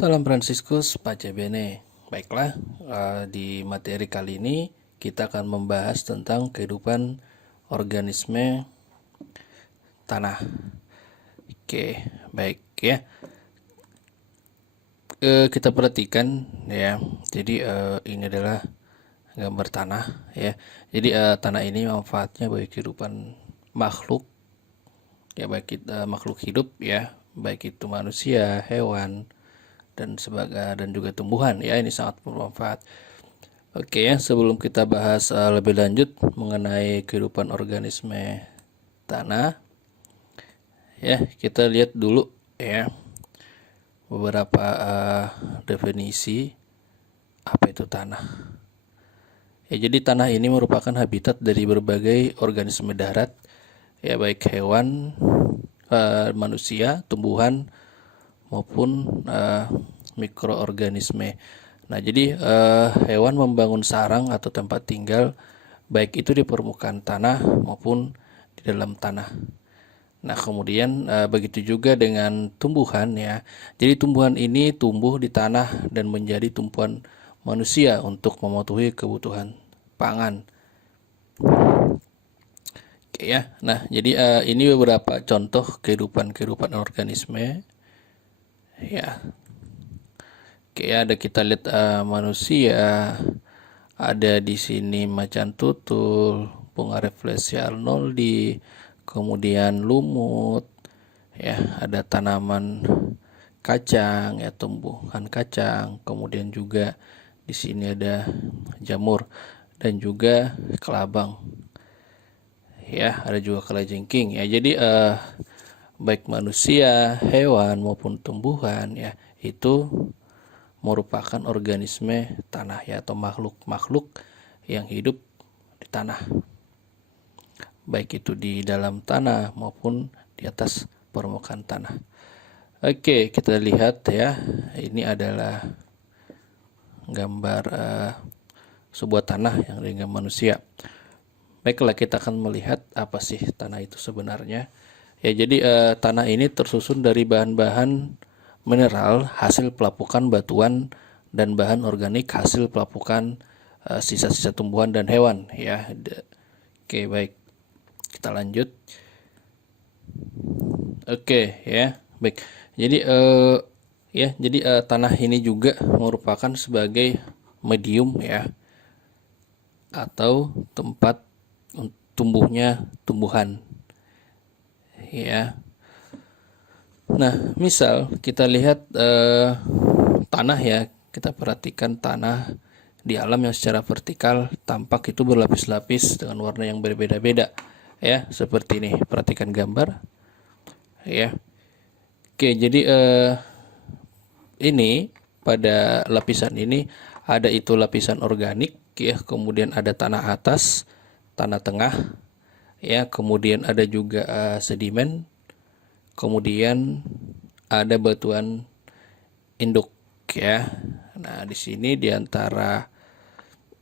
Salam Fransiskus Pace Bene. Baiklah, di materi kali ini kita akan membahas tentang kehidupan organisme tanah. Oke, baik ya. Kita perhatikan ya. Jadi ini adalah gambar tanah ya. Jadi tanah ini manfaatnya bagi kehidupan makhluk ya, baik makhluk hidup ya, baik itu manusia, hewan, dan juga tumbuhan ya. Ini sangat bermanfaat. Oke ya, sebelum kita bahas lebih lanjut mengenai kehidupan organisme tanah ya, kita lihat dulu ya beberapa definisi apa itu tanah. Ya, jadi tanah ini merupakan habitat dari berbagai organisme darat ya, baik hewan, manusia, tumbuhan maupun mikroorganisme. Nah, jadi hewan membangun sarang atau tempat tinggal baik itu di permukaan tanah maupun di dalam tanah. Nah, kemudian begitu juga dengan tumbuhan ya. Jadi tumbuhan ini tumbuh di tanah dan menjadi tumpuan manusia untuk memenuhi kebutuhan pangan. Oke ya. Nah, jadi ini beberapa contoh kehidupan organisme ya. Oke ya, ada kita lihat manusia, ada di sini macan tutul, bunga rafflesia arnoldi, kemudian lumut, ya, ada tanaman kacang, ya, tumbuhan kacang, kemudian juga di sini ada jamur dan juga kelabang, ya, ada juga kalajengking, ya. Jadi baik manusia, hewan maupun tumbuhan, ya, itu merupakan organisme tanah, ya, atau makhluk-makhluk yang hidup di tanah, baik itu di dalam tanah maupun di atas permukaan tanah. Oke, kita lihat ya, ini adalah gambar sebuah tanah yang dengan manusia. Baiklah, kita akan melihat apa sih tanah itu sebenarnya. Ya, jadi tanah ini tersusun dari bahan-bahan mineral hasil pelapukan batuan dan bahan organik hasil pelapukan sisa-sisa tumbuhan dan hewan, ya. Oke, baik, kita lanjut. Oke, ya, baik. Jadi tanah ini juga merupakan sebagai medium, ya, atau tempat tumbuhnya tumbuhan, ya. Nah, misal kita lihat tanah, ya, kita perhatikan tanah di alam yang secara vertikal tampak itu berlapis-lapis dengan warna yang berbeda-beda, ya, seperti ini. Perhatikan gambar, ya. Oke, jadi ini pada lapisan ini ada itu lapisan organik, ya, kemudian ada tanah atas, tanah tengah, ya, kemudian ada juga sedimen, kemudian ada batuan induk, ya. Nah, di sini diantara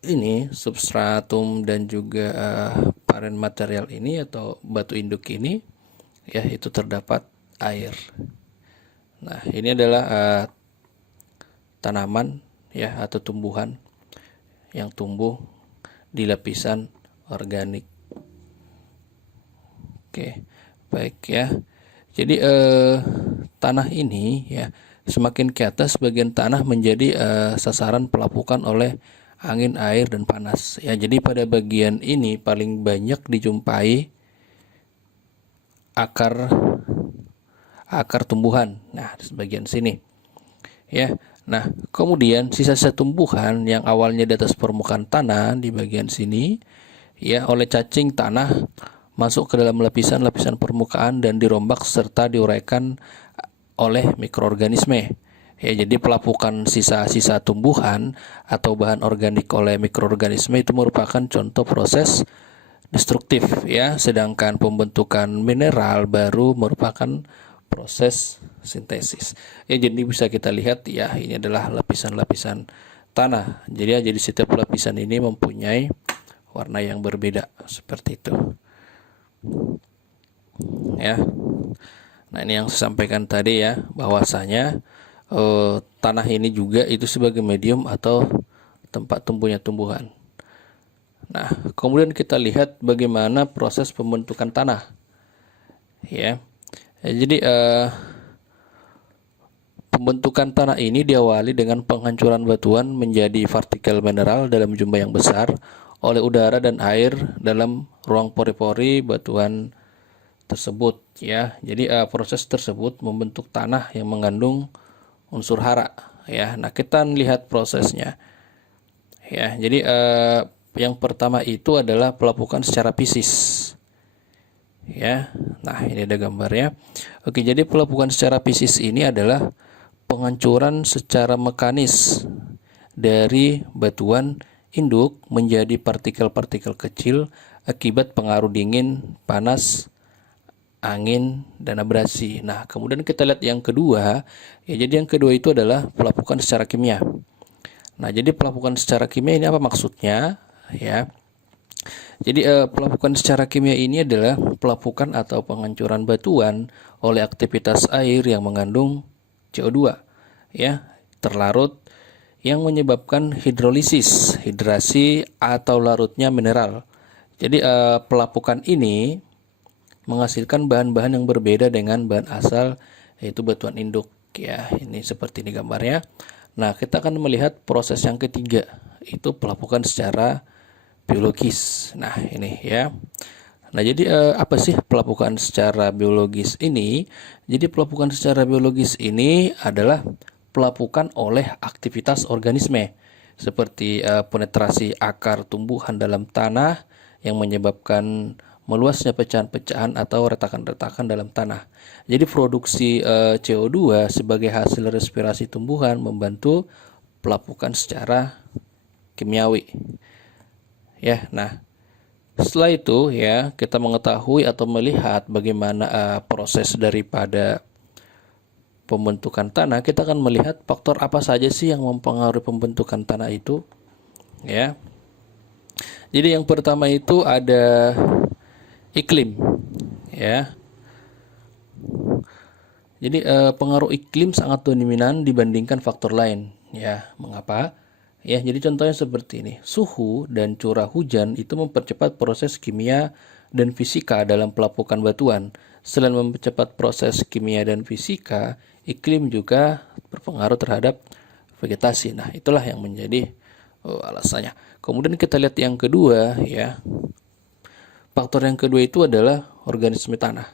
ini substratum dan juga paren material ini atau batu induk ini, ya, itu terdapat air. Nah, ini adalah tanaman, ya, atau tumbuhan yang tumbuh di lapisan organik. Oke, baik, ya. Jadi tanah ini, ya, semakin ke atas bagian tanah menjadi sasaran pelapukan oleh angin, air, dan panas. Ya, jadi pada bagian ini paling banyak dijumpai akar tumbuhan. Nah, di bagian sini, ya. Nah, kemudian sisa-sisa tumbuhan yang awalnya di atas permukaan tanah di bagian sini, ya, oleh cacing tanah masuk ke dalam lapisan-lapisan permukaan dan dirombak serta diuraikan oleh mikroorganisme. Ya, jadi pelapukan sisa-sisa tumbuhan atau bahan organik oleh mikroorganisme itu merupakan contoh proses destruktif, ya, sedangkan pembentukan mineral baru merupakan proses sintesis. Ya, jadi bisa kita lihat, ya, ini adalah lapisan-lapisan tanah. Jadi setiap lapisan ini mempunyai warna yang berbeda seperti itu, ya. Nah, ini yang saya sampaikan tadi, ya, bahwasanya tanah ini juga itu sebagai medium atau tempat tumbuhnya tumbuhan. Nah, kemudian kita lihat bagaimana proses pembentukan tanah. Ya. Jadi pembentukan tanah ini diawali dengan penghancuran batuan menjadi partikel mineral dalam jumlah yang besar oleh udara dan air dalam ruang pori-pori batuan tersebut, ya. Jadi proses tersebut membentuk tanah yang mengandung unsur hara, ya. Nah, kita lihat prosesnya, ya. Jadi yang pertama itu adalah pelapukan secara fisis, ya. Nah, ini ada gambarnya. Oke, jadi pelapukan secara fisis ini adalah penghancuran secara mekanis dari batuan induk menjadi partikel-partikel kecil akibat pengaruh dingin, panas, angin, dan abrasi. Nah, kemudian kita lihat yang kedua, ya. Jadi yang kedua itu adalah pelapukan secara kimia. Nah, jadi pelapukan secara kimia ini apa maksudnya, ya? Jadi pelapukan secara kimia ini adalah pelapukan atau penghancuran batuan oleh aktivitas air yang mengandung CO2, ya, terlarut, yang menyebabkan hidrolisis, hidrasi, atau larutnya mineral. Jadi pelapukan ini menghasilkan bahan-bahan yang berbeda dengan bahan asal, yaitu batuan induk, ya. Ini seperti ini gambarnya. Nah, kita akan melihat proses yang ketiga, itu pelapukan secara biologis. Nah, ini, ya. Nah, jadi apa sih pelapukan secara biologis ini? Jadi pelapukan secara biologis ini adalah pelapukan oleh aktivitas organisme seperti penetrasi akar tumbuhan dalam tanah yang menyebabkan meluasnya pecahan-pecahan atau retakan-retakan dalam tanah. Jadi produksi CO2 sebagai hasil respirasi tumbuhan membantu pelapukan secara kimiawi. Ya, nah, setelah itu, ya, kita mengetahui atau melihat bagaimana proses daripada pembentukan tanah. Kita akan melihat faktor apa saja sih yang mempengaruhi pembentukan tanah itu, ya. Jadi yang pertama itu ada iklim, ya. Jadi pengaruh iklim sangat dominan dibandingkan faktor lain, ya. Mengapa? Ya, jadi contohnya seperti ini. Suhu dan curah hujan itu mempercepat proses kimia dan fisika dalam pelapukan batuan. Selain mempercepat proses kimia dan fisika, iklim juga berpengaruh terhadap vegetasi. Nah, itulah yang menjadi alasannya. Kemudian kita lihat yang kedua, ya. Faktor yang kedua itu adalah organisme tanah.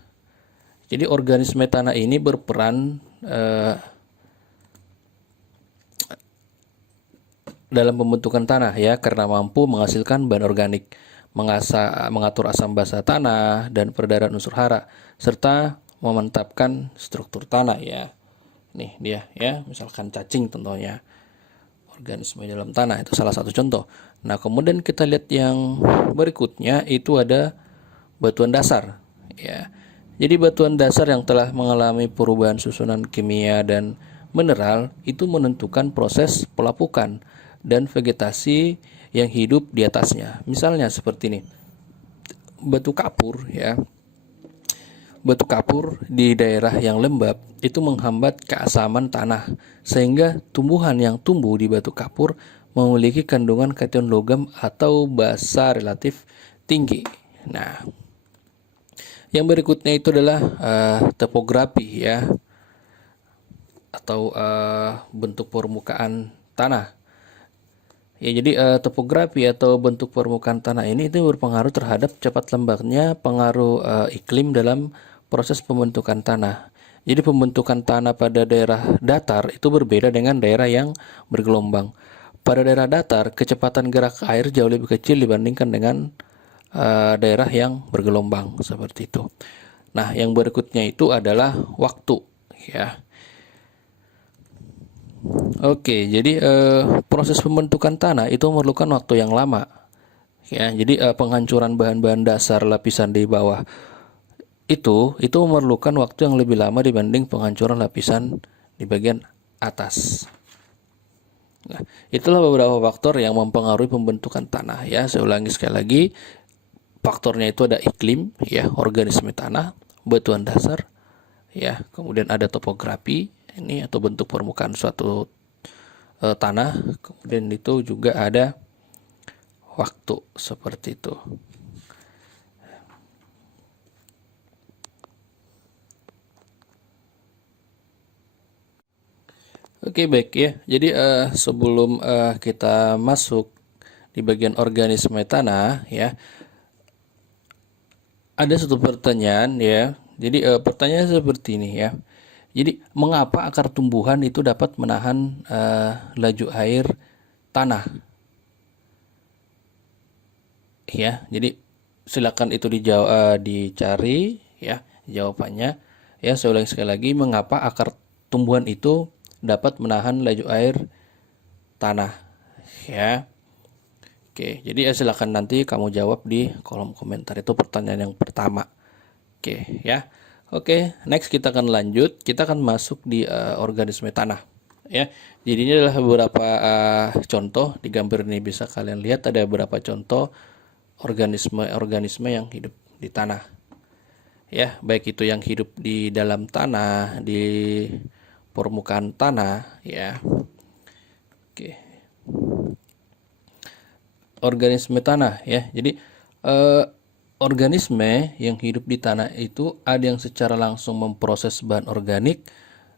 Jadi organisme tanah ini berperan dalam pembentukan tanah, ya, karena mampu menghasilkan bahan organik, mengatur asam basa tanah dan peredaran unsur hara, serta memantapkan struktur tanah, ya. Nih dia, ya, misalkan cacing contohnya, organisme dalam tanah itu salah satu contoh. Nah, kemudian kita lihat yang berikutnya itu ada batuan dasar, ya. Jadi batuan dasar yang telah mengalami perubahan susunan kimia dan mineral itu menentukan proses pelapukan dan vegetasi yang hidup di atasnya. Misalnya seperti ini, batu kapur, ya. Batu kapur di daerah yang lembab itu menghambat keasaman tanah, sehingga tumbuhan yang tumbuh di batu kapur memiliki kandungan kation logam atau basa relatif tinggi. Nah, yang berikutnya itu adalah topografi, ya, atau bentuk permukaan tanah. Ya, jadi topografi atau bentuk permukaan tanah ini itu berpengaruh terhadap cepat lambatnya pengaruh iklim dalam proses pembentukan tanah. Jadi pembentukan tanah pada daerah datar itu berbeda dengan daerah yang bergelombang. Pada daerah datar, kecepatan gerak air jauh lebih kecil dibandingkan dengan daerah yang bergelombang, seperti itu. Nah, yang berikutnya itu adalah waktu, ya. Oke, jadi proses pembentukan tanah itu memerlukan waktu yang lama, ya. Jadi penghancuran bahan-bahan dasar lapisan di bawah itu memerlukan waktu yang lebih lama dibanding penghancuran lapisan di bagian atas. Nah, itulah beberapa faktor yang mempengaruhi pembentukan tanah, ya. Saya ulangi sekali lagi, faktornya itu ada iklim, ya, organisme tanah, batuan dasar, ya, kemudian ada topografi, ini atau bentuk permukaan suatu tanah. Kemudian itu juga ada waktu seperti itu. Oke, baik ya. Jadi sebelum kita masuk di bagian organisme tanah ya, ada satu pertanyaan ya. Jadi pertanyaan seperti ini ya. Jadi mengapa akar tumbuhan itu dapat menahan laju air tanah? Ya, jadi silakan itu dicari ya jawabannya. Ya, saya ulangi sekali lagi, mengapa akar tumbuhan itu dapat menahan laju air tanah? Ya. Oke, jadi silakan nanti kamu jawab di kolom komentar. Itu pertanyaan yang pertama. Oke, ya. Oke, next kita akan lanjut. Kita akan masuk di organisme tanah. Ya, jadi ini adalah beberapa contoh di gambar ini bisa kalian lihat ada beberapa contoh organisme-organisme yang hidup di tanah. Ya, baik itu yang hidup di dalam tanah, di permukaan tanah, ya. Oke. Organisme tanah ya. Jadi organisme yang hidup di tanah itu ada yang secara langsung memproses bahan organik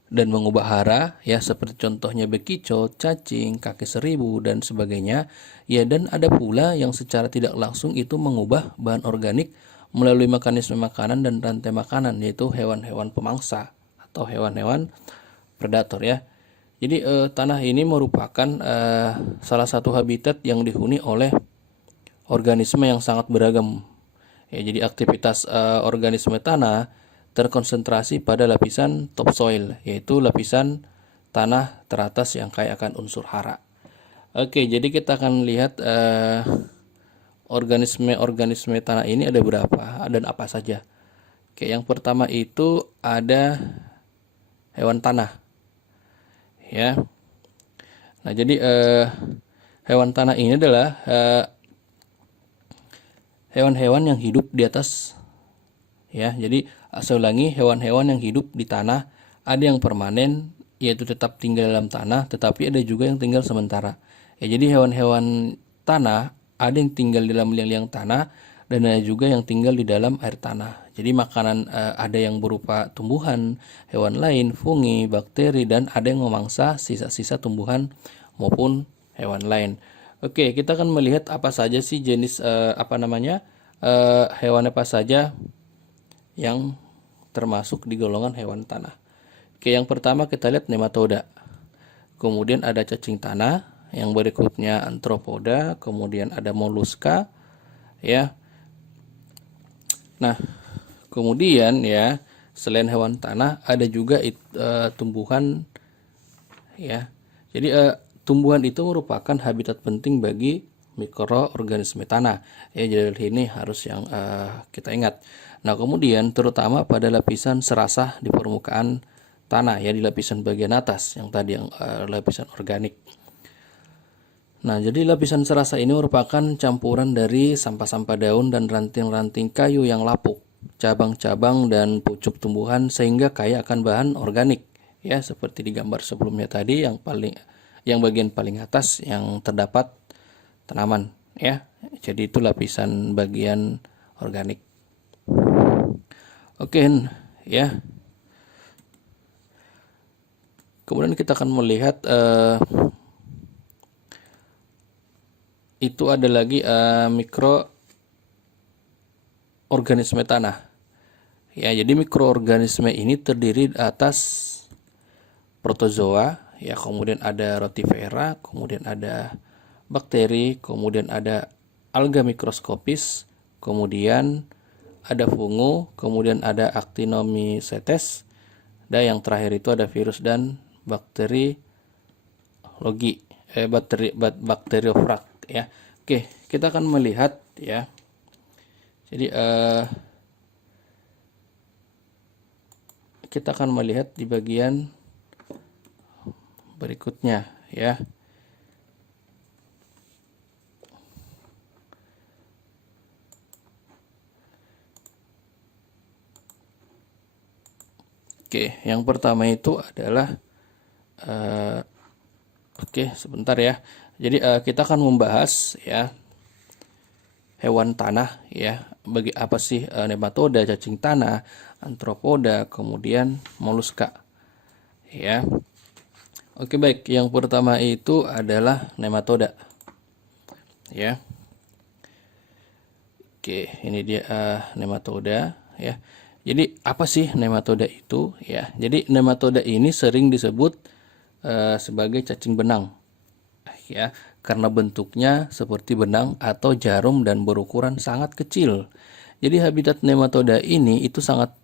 dan mengubah hara ya, seperti contohnya bekicot, cacing, kaki seribu dan sebagainya. Ya, dan ada pula yang secara tidak langsung itu mengubah bahan organik melalui mekanisme makanan dan rantai makanan, yaitu hewan-hewan pemangsa atau hewan-hewan predator ya. Jadi tanah ini merupakan salah satu habitat yang dihuni oleh organisme yang sangat beragam. Ya, jadi aktivitas organisme tanah terkonsentrasi pada lapisan topsoil, yaitu lapisan tanah teratas yang kaya akan unsur hara. Oke, jadi kita akan lihat organisme-organisme tanah ini ada berapa dan apa saja. Oke, yang pertama itu ada hewan tanah. Ya. Nah, jadi hewan tanah ini adalah hewan-hewan yang hidup di atas ya. Jadi saya ulangi, hewan-hewan yang hidup di tanah ada yang permanen yaitu tetap tinggal dalam tanah, tetapi ada juga yang tinggal sementara. Ya, jadi hewan-hewan tanah ada yang tinggal di dalam liang-liang tanah dan ada juga yang tinggal di dalam air tanah. Jadi makanan ada yang berupa tumbuhan, hewan lain, fungi, bakteri, dan ada yang memangsa sisa-sisa tumbuhan maupun hewan lain. Oke, kita akan melihat apa saja sih jenis hewan apa saja yang termasuk di golongan hewan tanah. Oke, yang pertama kita lihat nematoda. Kemudian ada cacing tanah, yang berikutnya antropoda, kemudian ada moluska ya. Nah, kemudian ya, selain hewan tanah ada juga tumbuhan ya. Jadi tumbuhan itu merupakan habitat penting bagi mikroorganisme tanah. Ya, jadi ini harus yang kita ingat. Nah, kemudian terutama pada lapisan serasah di permukaan tanah ya, di lapisan bagian atas yang tadi yang lapisan organik. Nah, jadi lapisan serasa ini merupakan campuran dari sampah-sampah daun dan ranting-ranting kayu yang lapuk, cabang-cabang dan pucuk tumbuhan sehingga kaya akan bahan organik. Ya, seperti di gambar sebelumnya tadi yang bagian paling atas yang terdapat tanaman ya. Jadi itu lapisan bagian organik. Oke, ya. Kemudian kita akan melihat itu ada lagi mikroorganisme tanah. Ya, jadi mikroorganisme ini terdiri atas protozoa, ya, kemudian ada rotifera, kemudian ada bakteri, kemudian ada alga mikroskopis, kemudian ada fungu, kemudian ada actinomycetes, dan yang terakhir itu ada virus dan bakteriofag ya. Oke, kita akan melihat ya. Jadi kita akan melihat di bagian berikutnya ya. Oke, yang pertama itu adalah eh, oke, sebentar ya. Jadi kita akan membahas ya hewan tanah ya. Bagi apa sih nematoda, cacing tanah, antropoda, kemudian moluska ya. Oke, baik. Yang pertama itu adalah nematoda ya. Oke, ini dia nematoda ya. Jadi apa sih nematoda itu ya? Jadi nematoda ini sering disebut sebagai cacing benang ya, karena bentuknya seperti benang atau jarum dan berukuran sangat kecil. Jadi habitat nematoda ini itu sangat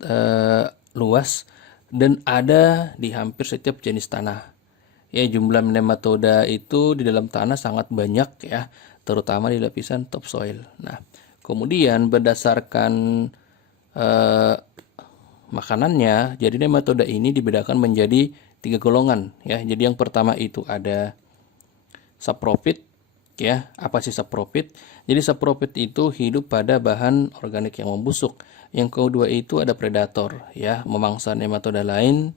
luas dan ada di hampir setiap jenis tanah. Ya, jumlah nematoda itu di dalam tanah sangat banyak ya, terutama di lapisan topsoil. Nah, kemudian berdasarkan eh, makanannya, jadi nematoda ini dibedakan menjadi 3 golongan ya. Jadi yang pertama itu ada sapropit ya. Apa sih sapropit? Jadi sapropit itu hidup pada bahan organik yang membusuk. Yang kedua itu ada predator ya, memangsa nematoda lain,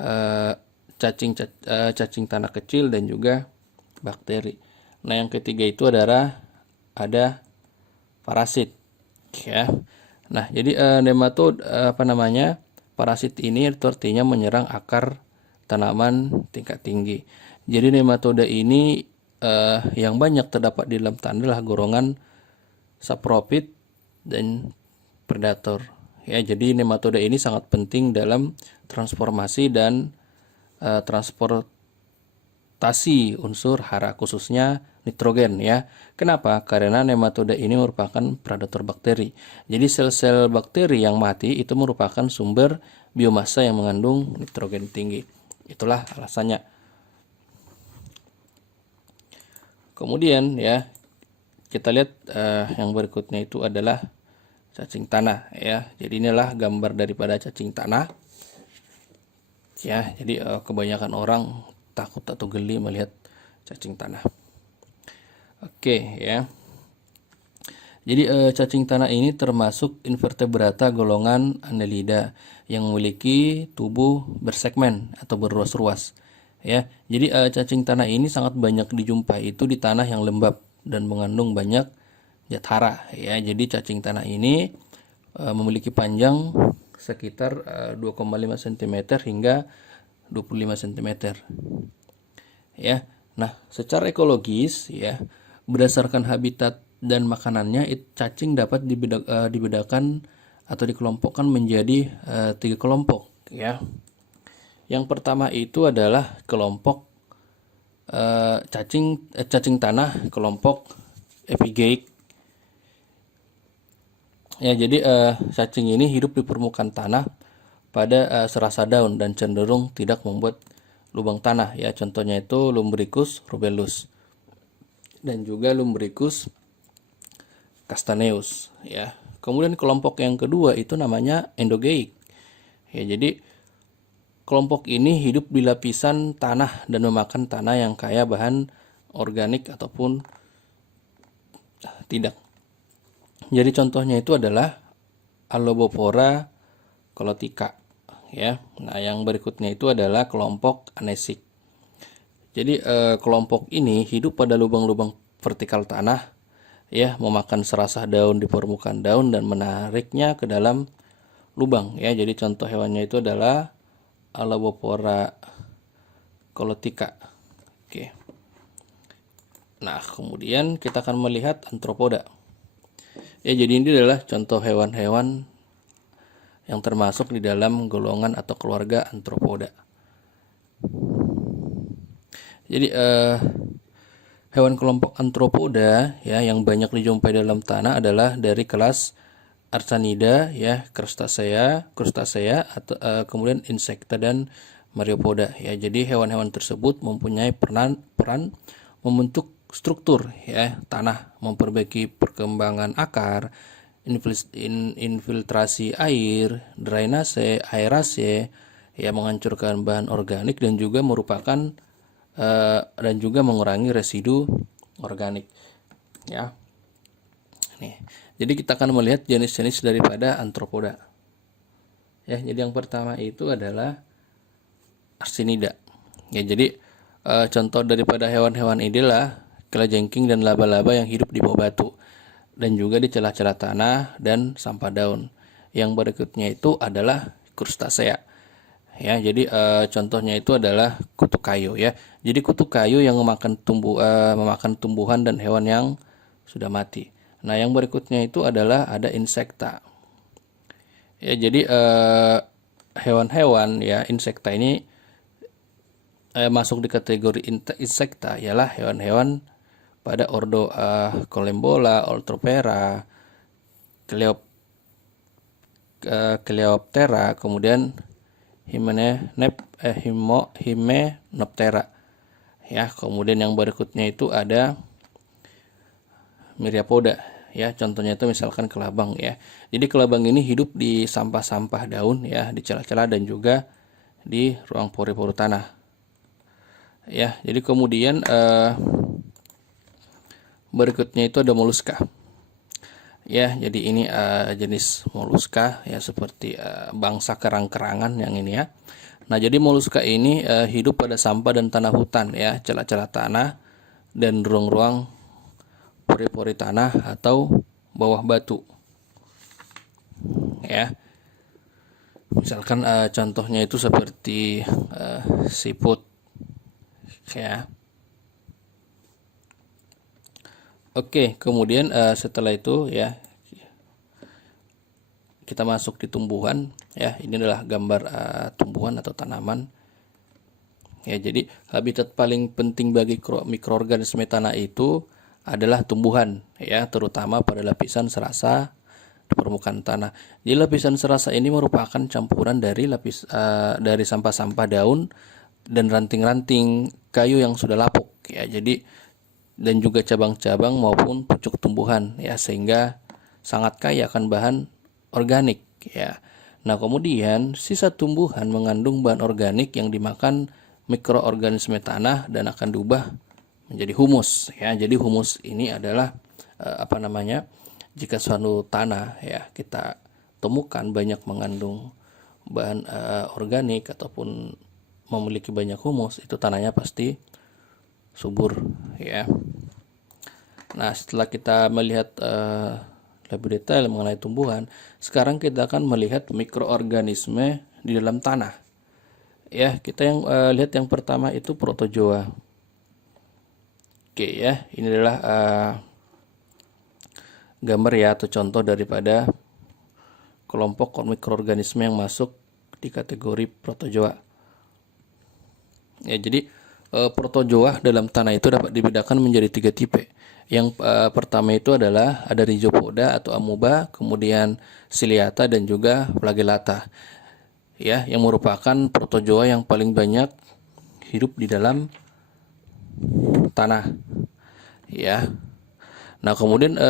eh, cacing tanah kecil dan juga bakteri. Nah, yang ketiga itu adalah ada parasit ya. Nah, jadi parasit ini itu artinya menyerang akar tanaman tingkat tinggi. Jadi nematoda ini yang banyak terdapat di dalam tanah adalah golongan sapropit dan predator. Ya, jadi nematoda ini sangat penting dalam transformasi dan transportasi unsur hara, khususnya nitrogen ya. Kenapa? Karena nematoda ini merupakan predator bakteri. Jadi sel-sel bakteri yang mati itu merupakan sumber biomasa yang mengandung nitrogen tinggi. Itulah alasannya. Kemudian ya, kita lihat yang berikutnya itu adalah cacing tanah ya. Jadi inilah gambar daripada cacing tanah. Ya, jadi kebanyakan orang takut atau geli melihat cacing tanah. Oke ya. Jadi cacing tanah ini termasuk invertebrata golongan Annelida yang memiliki tubuh bersegmen atau berruas-ruas. Ya, jadi cacing tanah ini sangat banyak dijumpai itu di tanah yang lembab dan mengandung banyak zat hara. Ya, jadi cacing tanah ini memiliki panjang sekitar 2,5 cm hingga 25 cm. Ya. Nah, secara ekologis ya, berdasarkan habitat dan makanannya, cacing dapat dibedakan atau dikelompokkan menjadi 3 kelompok ya. Yang pertama itu adalah kelompok cacing tanah, kelompok epigeic. Ya, jadi cacing ini hidup di permukaan tanah pada serasa daun dan cenderung tidak membuat lubang tanah ya. Contohnya itu Lumbricus rubellus dan juga Lumbricus castaneus ya. Kemudian kelompok yang kedua itu namanya endogeic. Ya, jadi kelompok ini hidup di lapisan tanah dan memakan tanah yang kaya bahan organik ataupun tidak. Jadi contohnya itu adalah Allobopora colotica ya. Nah, yang berikutnya itu adalah kelompok anesic. Jadi kelompok ini hidup pada lubang-lubang vertikal tanah ya, memakan serasah daun di permukaan daun dan menariknya ke dalam lubang ya. Jadi contoh hewannya itu adalah Allobopora colotica. Oke. Nah, kemudian kita akan melihat antropoda. Ya, jadi ini adalah contoh hewan-hewan yang termasuk di dalam golongan atau keluarga antropoda. Jadi hewan kelompok antropoda ya yang banyak dijumpai dalam tanah adalah dari kelas Archanida ya, crustacea atau kemudian Insecta dan Myriapoda ya. Jadi hewan-hewan tersebut mempunyai peran membentuk struktur ya tanah, memperbaiki perkembangan akar, infiltrasi air, drainase, aerasi, ya, menghancurkan bahan organik dan juga merupakan dan juga mengurangi residu organik ya. Nih, jadi kita akan melihat jenis-jenis daripada antropoda ya. Jadi yang pertama itu adalah Archanida Ya, jadi contoh daripada hewan-hewan inilah kelajengking dan laba-laba yang hidup di bawah batu dan juga di celah-celah tanah dan sampah daun. Yang berikutnya itu adalah krustasea. Ya, jadi contohnya itu adalah kutu kayu ya. Jadi kutu kayu yang memakan tumbuhan dan hewan yang sudah mati. Nah, yang berikutnya itu adalah ada insekta. Ya, jadi hewan-hewan ya insekta ini masuk di kategori insekta ialah hewan-hewan pada ordo Collembola, Orthoptera, Coleoptera, kemudian Hymenoptera. Ya, kemudian yang berikutnya itu ada Myriapoda. Ya, contohnya itu misalkan kelabang ya. Jadi kelabang ini hidup di sampah-sampah daun ya, di celah-celah dan juga di ruang pori-pori tanah. Ya, jadi kemudian berikutnya itu ada moluska. Ya, jadi ini jenis moluska ya seperti bangsa kerang-kerangan yang ini ya. Nah, jadi moluska ini hidup pada sampah dan tanah hutan ya, celah-celah tanah dan ruang-ruang pori-pori tanah atau bawah batu. Ya. Misalkan contohnya itu seperti siput ya. Oke, kemudian setelah itu ya kita masuk di tumbuhan ya. Ini adalah gambar tumbuhan atau tanaman. Ya, jadi habitat paling penting bagi mikroorganisme tanah itu adalah tumbuhan ya, terutama pada lapisan serasa di permukaan tanah. Jadi lapisan serasa ini merupakan campuran dari dari sampah-sampah daun dan ranting-ranting kayu yang sudah lapuk ya. Jadi dan juga cabang-cabang maupun pucuk tumbuhan ya, sehingga sangat kaya akan bahan organik ya. Nah, kemudian sisa tumbuhan mengandung bahan organik yang dimakan mikroorganisme tanah dan akan diubah menjadi humus ya. Jadi humus ini adalah jika suatu tanah ya kita temukan banyak mengandung bahan organik ataupun memiliki banyak humus, itu tanahnya pasti subur ya. Nah, setelah kita melihat lebih detail mengenai tumbuhan, sekarang kita akan melihat mikroorganisme di dalam tanah. Ya, kita yang lihat yang pertama itu protozoa. Oke ya, ini adalah gambar ya atau contoh daripada kelompok mikroorganisme yang masuk di kategori protozoa. Ya, jadi protozoa dalam tanah itu dapat dibedakan menjadi 3 tipe. Yang pertama itu adalah ada rhizopoda atau amoeba, kemudian ciliata dan juga flagellata. Ya, yang merupakan protozoa yang paling banyak hidup di dalam tanah. Ya. Nah, kemudian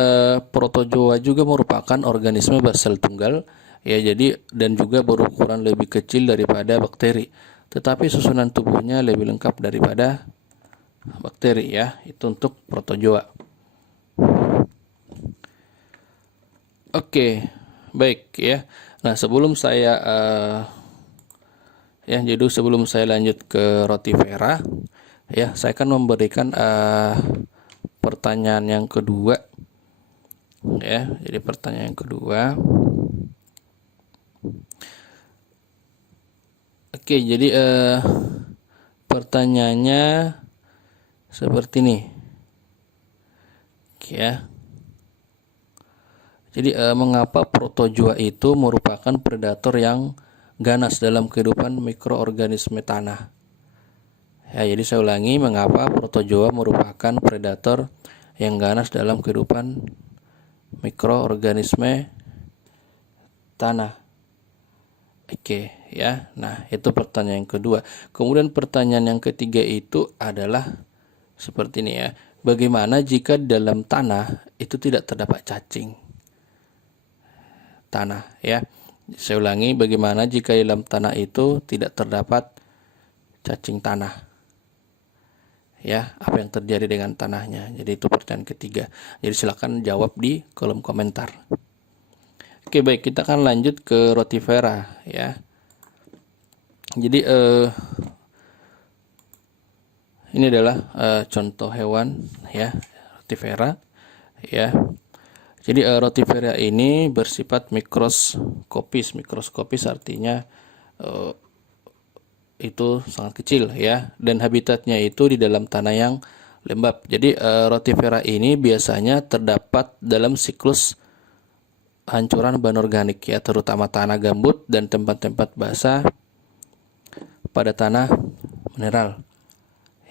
protozoa juga merupakan organisme bersel tunggal ya, jadi dan juga berukuran lebih kecil daripada bakteri. Tetapi susunan tubuhnya lebih lengkap daripada bakteri ya. Itu untuk protozoa. Oke, baik ya. Nah, sebelum saya sebelum saya lanjut ke rotifera ya, saya akan memberikan pertanyaan yang kedua ya. Jadi pertanyaan yang kedua. Oke, jadi pertanyaannya seperti ini. Oke ya. Jadi mengapa protozoa itu merupakan predator yang ganas dalam kehidupan mikroorganisme tanah? Ya, jadi saya ulangi, mengapa protozoa merupakan predator yang ganas dalam kehidupan mikroorganisme tanah? Oke ya. Nah, itu pertanyaan yang kedua. Kemudian pertanyaan yang ketiga itu adalah seperti ini ya. Bagaimana jika dalam tanah itu tidak terdapat cacing tanah ya? Saya ulangi, bagaimana jika dalam tanah itu tidak terdapat cacing tanah? Ya, apa yang terjadi dengan tanahnya? Jadi itu pertanyaan ketiga. Jadi silakan jawab di kolom komentar. Oke, baik, kita akan lanjut ke rotifera ya. Jadi ini adalah contoh hewan ya, rotifera ya. Jadi rotifera ini bersifat mikroskopis. Mikroskopis artinya itu sangat kecil ya, dan habitatnya itu di dalam tanah yang lembab. Jadi rotifera ini biasanya terdapat dalam siklus hancuran bahan organik ya, terutama tanah gambut dan tempat-tempat basah pada tanah mineral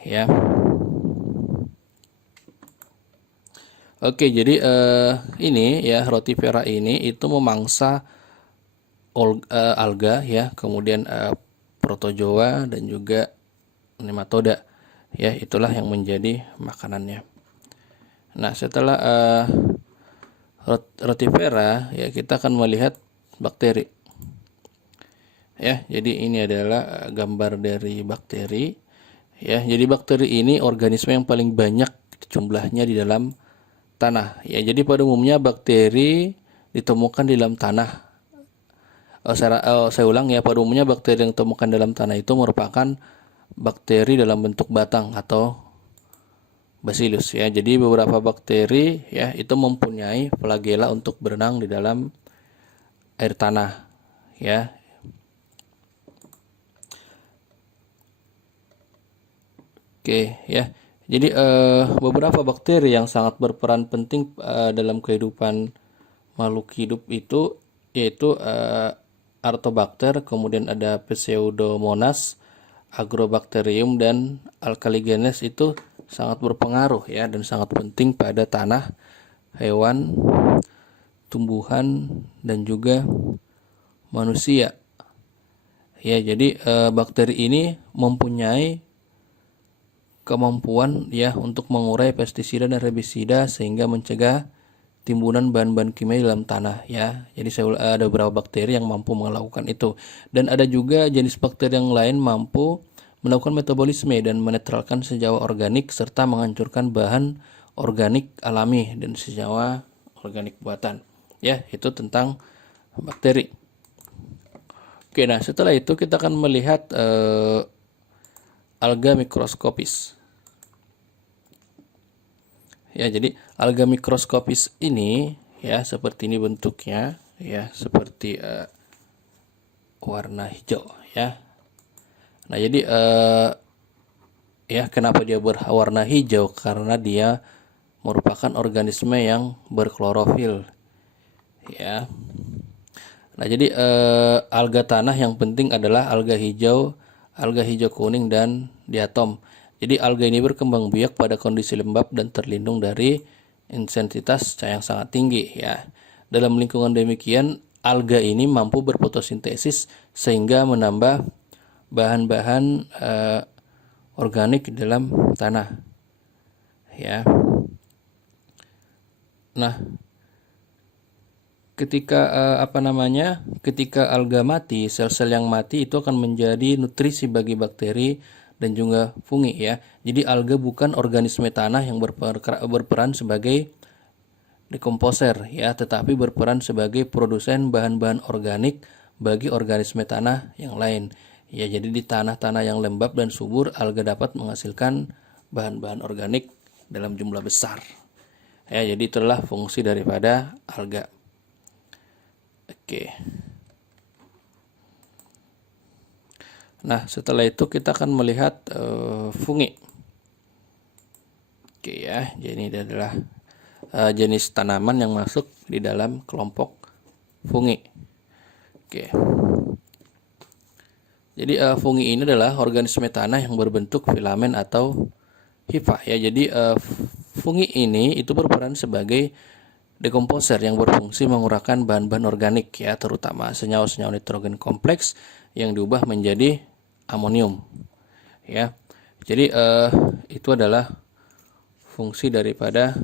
ya. Oke, jadi ini ya, rotifera ini itu memangsa alga ya, kemudian protozoa dan juga nematoda ya, itulah yang menjadi makanannya. Nah, setelah rotifera ya, kita akan melihat bakteri ya. Jadi ini adalah gambar dari bakteri ya. Jadi bakteri ini organisme yang paling banyak jumlahnya di dalam tanah ya. Jadi pada umumnya bakteri ditemukan di dalam tanah. Saya ulang ya, pada umumnya bakteri yang ditemukan dalam tanah itu merupakan bakteri dalam bentuk batang atau bacillus ya. Jadi beberapa bakteri ya itu mempunyai flagela untuk berenang di dalam air tanah ya. Oke ya. Jadi beberapa bakteri yang sangat berperan penting dalam kehidupan makhluk hidup itu yaitu Artobacter, kemudian ada Pseudomonas, Agrobacterium, dan Alkaligenes itu sangat berpengaruh ya, dan sangat penting pada tanah, hewan, tumbuhan, dan juga manusia. Ya, jadi bakteri ini mempunyai kemampuan ya untuk mengurai pestisida dan herbisida sehingga mencegah timbunan bahan-bahan kimia dalam tanah ya. Jadi ada beberapa bakteri yang mampu melakukan itu, dan ada juga jenis bakteri yang lain mampu melakukan metabolisme dan menetralkan senyawa organik serta menghancurkan bahan organik alami dan senyawa organik buatan ya. Itu tentang bakteri. Oke, nah setelah itu kita akan melihat alga mikroskopis. Ya, jadi alga mikroskopis ini ya seperti ini bentuknya ya, seperti warna hijau ya. Nah, jadi ya kenapa dia berwarna hijau? Karena dia merupakan organisme yang berklorofil ya. Nah, jadi alga tanah yang penting adalah alga hijau kuning, dan diatom. Jadi alga ini berkembang biak pada kondisi lembab dan terlindung dari intensitas cahaya yang sangat tinggi ya. Dalam lingkungan demikian, alga ini mampu berfotosintesis sehingga menambah bahan-bahan organik di dalam tanah ya. Nah, ketika ketika alga mati, sel-sel yang mati itu akan menjadi nutrisi bagi bakteri dan juga fungi ya. Jadi alga bukan organisme tanah yang berperan sebagai dekomposer ya, tetapi berperan sebagai produsen bahan-bahan organik bagi organisme tanah yang lain ya. Jadi di tanah-tanah yang lembab dan subur, alga dapat menghasilkan bahan-bahan organik dalam jumlah besar ya. Jadi itulah fungsi daripada alga. Oke. Nah, setelah itu kita akan melihat fungi. Oke ya, jadi ini adalah jenis tanaman yang masuk di dalam kelompok fungi. Oke. Jadi fungi ini adalah organisme tanah yang berbentuk filamen atau hifa ya. Jadi fungi ini itu berperan sebagai dekomposer yang berfungsi mengurangkan bahan-bahan organik ya, terutama senyawa-senyawa nitrogen kompleks yang diubah menjadi amonium ya. Jadi itu adalah fungsi daripada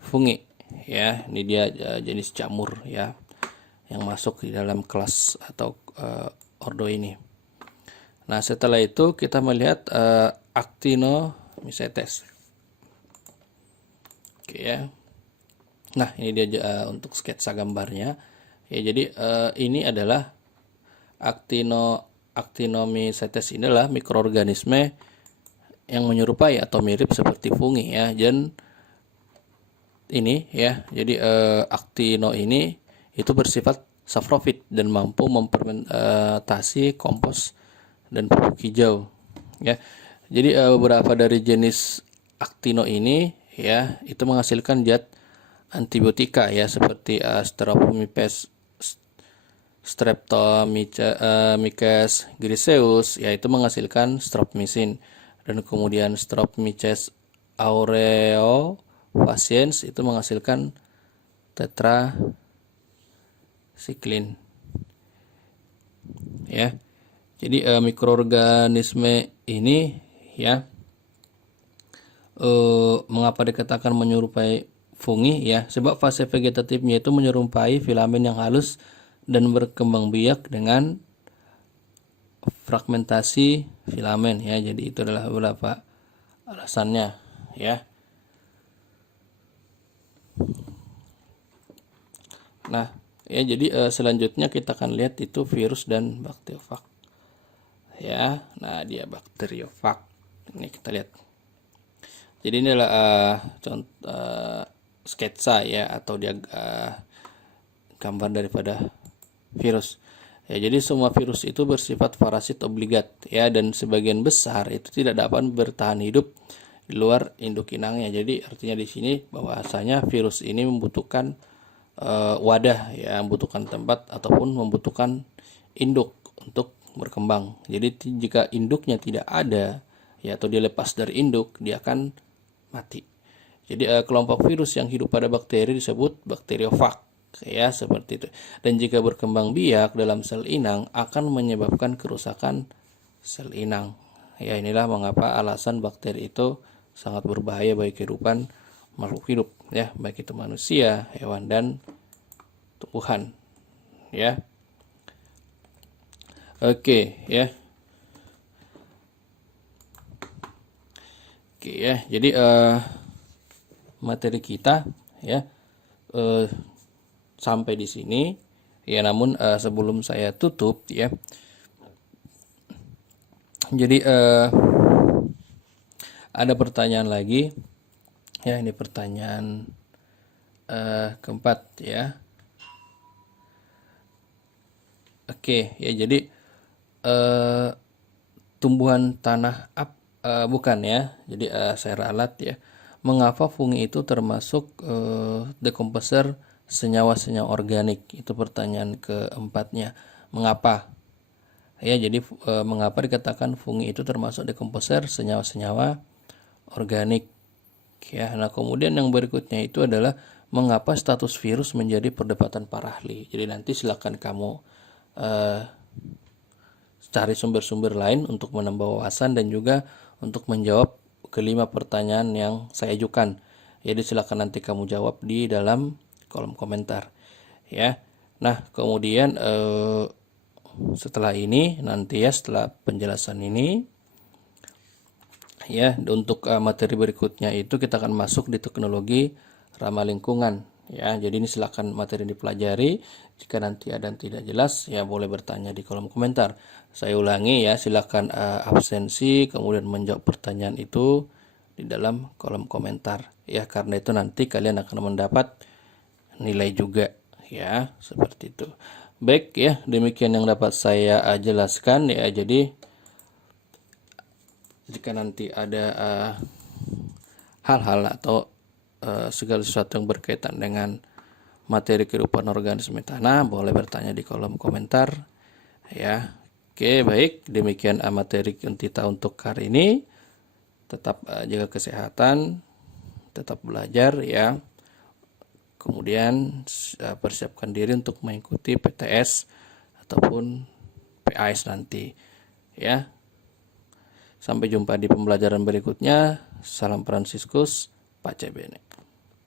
fungi ya. Ini dia jenis jamur ya yang masuk di dalam kelas atau ordo ini. Nah, setelah itu kita melihat Actinomycetes. Oke ya. Nah, ini dia untuk sketsa gambarnya ya. Jadi ini adalah Actinomycetes, ini adalah mikroorganisme yang menyerupai atau mirip seperti fungi ya. Dan ini ya, jadi aktino ini itu bersifat saprofit dan mampu memfermentasi kompos dan pupuk hijau ya. Jadi beberapa dari jenis aktino ini ya itu menghasilkan zat antibiotika ya, seperti Strophamyces Streptomyces griseus yaitu menghasilkan streptomycin, dan kemudian Strophamyces aureofaciens itu menghasilkan tetrasiklin ya. Jadi mikroorganisme ini ya, mengapa dikatakan menyerupai fungi ya, sebab fase vegetatifnya itu menyerupai filamen yang halus dan berkembang biak dengan fragmentasi filamen ya. Jadi itu adalah beberapa alasannya ya. Nah ya, jadi selanjutnya kita akan lihat itu virus dan bakteriofag ya. Nah dia bakteriofag ini kita lihat. Jadi ini adalah contoh sketsa ya, atau dia gambar daripada virus ya. Jadi semua virus itu bersifat parasit obligat ya, dan sebagian besar itu tidak dapat bertahan hidup di luar induk inangnya. Jadi artinya di sini bahwasanya virus ini membutuhkan wadah ya, membutuhkan tempat ataupun membutuhkan induk untuk berkembang. Jadi jika induknya tidak ada ya, atau dia lepas dari induk, dia akan mati. Jadi kelompok virus yang hidup pada bakteri disebut bakteriofag ya, seperti itu. Dan jika berkembang biak dalam sel inang akan menyebabkan kerusakan sel inang ya. Inilah mengapa alasan bakteri itu sangat berbahaya bagi kehidupan makhluk hidup ya, baik itu manusia, hewan, dan tumbuhan ya. Oke ya. Oke ya, jadi materi kita ya sampai di sini ya. Namun sebelum saya tutup ya, jadi ada pertanyaan lagi ya. Ini pertanyaan keempat ya. Oke ya, jadi tumbuhan tanah bukan ya. Jadi saya ralat ya. Mengapa fungi itu termasuk dekomposer senyawa-senyawa organik? Itu pertanyaan keempatnya. Mengapa? Ya, jadi mengapa dikatakan fungi itu termasuk dekomposer senyawa-senyawa organik? Ya, nah kemudian yang berikutnya itu adalah mengapa status virus menjadi perdebatan para ahli. Jadi nanti silakan kamu cari sumber-sumber lain untuk menambah wawasan dan juga untuk menjawab kelima pertanyaan yang saya ajukan. Jadi silakan nanti kamu jawab di dalam kolom komentar ya. Nah kemudian setelah ini nanti ya, setelah penjelasan ini ya, untuk materi berikutnya itu kita akan masuk di teknologi ramah lingkungan ya. Jadi ini silakan materi dipelajari. Jika nanti ada yang tidak jelas ya, boleh bertanya di kolom komentar. Saya ulangi ya, silakan absensi kemudian menjawab pertanyaan itu di dalam kolom komentar ya, karena itu nanti kalian akan mendapat nilai juga ya, seperti itu. Baik ya, demikian yang dapat saya jelaskan ya. Jadi jika nanti ada hal-hal atau segala sesuatu yang berkaitan dengan materi kehidupan organisme tanah, boleh bertanya di kolom komentar ya. Oke baik, demikian materi kita untuk hari ini. Tetap jaga kesehatan, tetap belajar ya. Kemudian persiapkan diri untuk mengikuti PTS ataupun PAS nanti ya. Sampai jumpa di pembelajaran berikutnya. Salam Fransiskus, Pace Bene.